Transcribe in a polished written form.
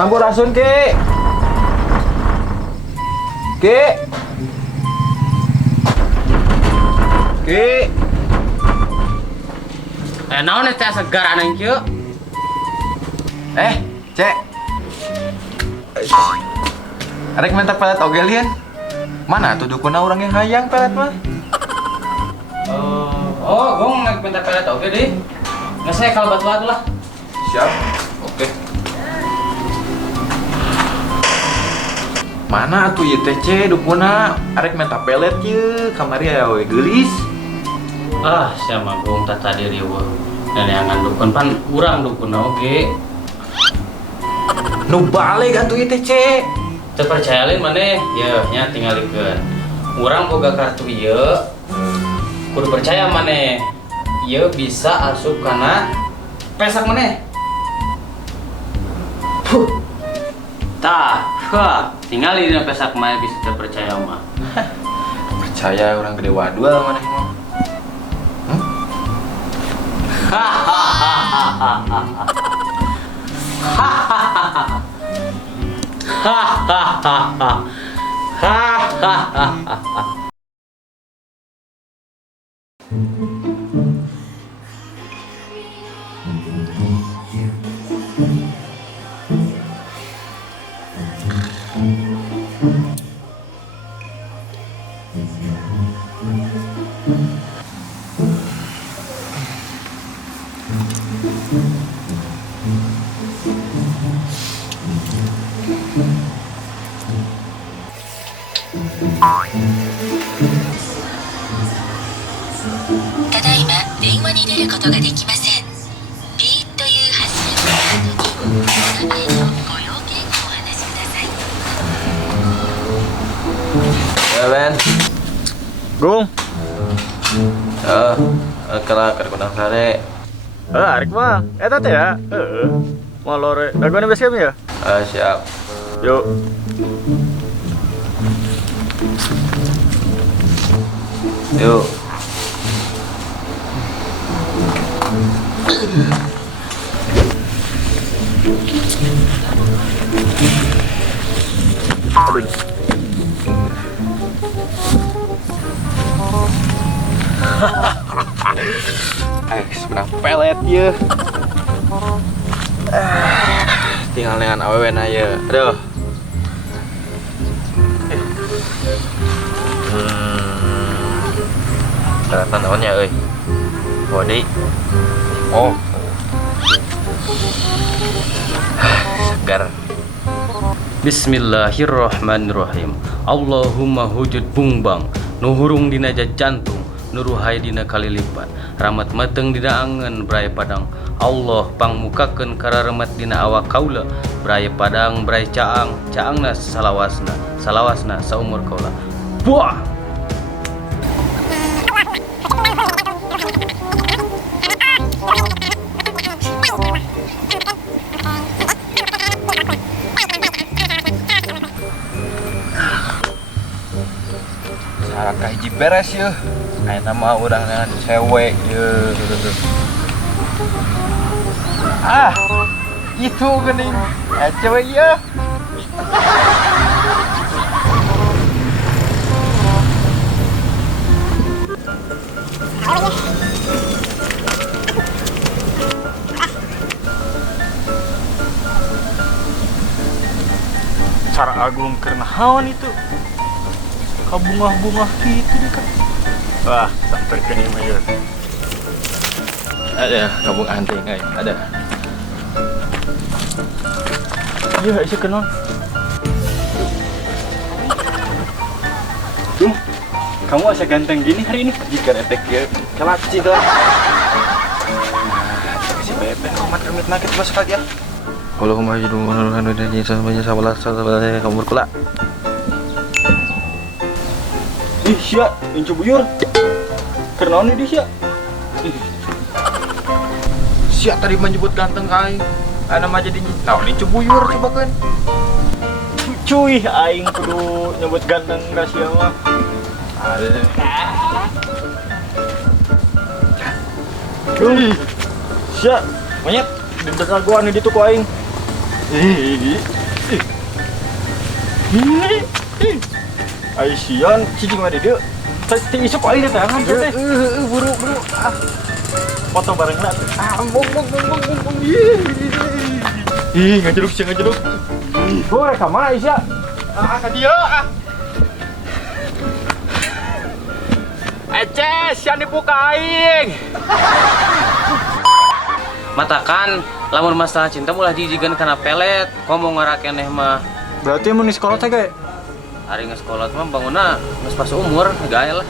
Sampurasun ke. Ke. Ke. Naon teh segar anang kieu? Cek. Arek minta pelet oge lian. Mana tuh dukuna orang yang hayang pelet mah? Gong naik minta pelet oke deh. Nggak saya kalau batu lah. Siap. Oke. Mana tuh ieu teh ce dukuna arek minta pelet ye kamari aya we geulis. Siapa gong tata diri we. Neneangan dukun pan urang dukun oge. Nu balik atuh ieu teh ce. Teu percayalin maneh, ya nya tingalikeun. Urang boga kartu ieu. Kudu percaya maneh. Ieu bisa asup kana pesak maneh. Tinggal di pesak maneh bisa terpercaya mah. Percaya orang gede wadul maneh mah. Tadaima, 電話に出ることができません。ピーという発信音の後に、お名前とご用件をお話しください。Ya Ben. Gung, Kala keur kunang sare. arek mah, eta teh ya. Malore, daguan base camp ya? Siap. Yuk. Yuk. Sebenarnya pelet ya. Tinggal dengan awewe na ya. Aduh. Kelihatan naonnya euy. Body. Oh. Segar. Bismillahirrahmanirrahim. Allahumma hujud bungbang, nuhurung dina jantung, nuruhai dina kali lipat, rahmat mateng dina angen bray padang. Allah pangmukakeun kararemet dina awak kaula, bray padang bray caang, caangna salawasna, salawasna saumur kaula. Buah. Saraka hiji beres ya. Ayeuna mah urang dengan cewek ye. Itu geuning. Cewek ya. Cara agung karena hawan itu. Kabungah-bungah gitu deh kan. Wah, sampai ke ini mah ya. Ada kabung anting euy, ada. Iya, isi kenal. Duh, kamu asa ganteng gini hari ini? Jika efek ya kelat sih tuh. Si Bebe amat remit nakit mas kali ya. Allahumma hidup menurunan dan semuanya sabalah kamu berkula. Ih, sia, incu buyur. Karena ini dia sia. Siap tadi menyebut ganteng aing. Ana mah jadi naon ini cubuyur coba kan. Cuy, aing kudu nyebut ganteng rahasia mah. Ih, sia, monyet di dekat gua nih itu ku aing. Aisyah, cicing mah dia. Ting isuk kali teh kan teh. Buru. Foto bareng lah. Bong. Ih, ngajeruk sih ngajeruk. Boy, ka mana Aisyah? Ka dia. Sian dibuka aing. Matakan lamun masalah cinta ulah jijigan kana pelet, ngomong ngarakeneh mah. Berarti mun di sekolah teh ge. Hari nge sekolah mah bangunna geus pas umur, gael lah.